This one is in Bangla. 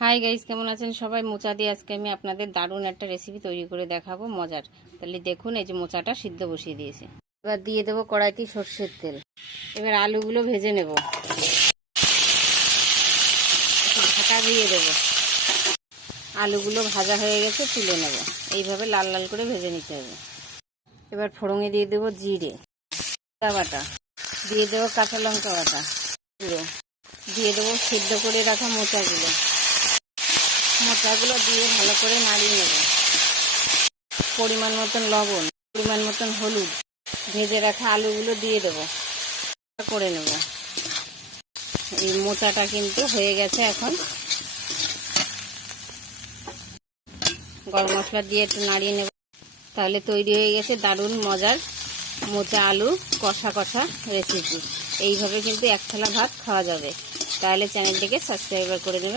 হাই গাইস, কেমন আছেন সবাই? মোচা দিয়ে আজকে আমি আপনাদের দারুণ একটা রেসিপি তৈরি করে দেখাবো, মজার। তাহলে দেখুন, এই যে মোচাটা সিদ্ধ বসিয়ে দিয়েছি। এবার দিয়ে দেবো কড়াইতে সর্ষের তেল। এবার আলুগুলো ভেজে নেব, একটু ঢাকা দিয়ে দেবো। আলুগুলো ভাজা হয়ে গেছে, তুলে নেব। এইভাবে লাল লাল করে ভেজে নিতে হবে। এবার ফোড়নে দিয়ে দেবো জিরে, আদা বাটা, দিয়ে দেবো কাঁচা লঙ্কা বাটা পুরো, দিয়ে দেবো সিদ্ধ করে রাখা মোচাগুলো দিয়ে ভালো করে নাড়িয়ে নেব। পরিমাণ মতন লবণ, পরিমাণ মতন হলুদ, ভেজে রাখা আলুগুলো দিয়ে দেবো, করে নেব। এই মোচাটা কিন্তু হয়ে গেছে। এখন গরম মশলা দিয়ে একটু নাড়িয়ে নেব। তাহলে তৈরি হয়ে গেছে দারুণ মজার মোচা আলু কষা কষা রেসিপি। এইভাবে কিন্তু এক থালা ভাত খাওয়া যাবে। তাহলে চ্যানেলটিকে সাবস্ক্রাইব করে দেবেন।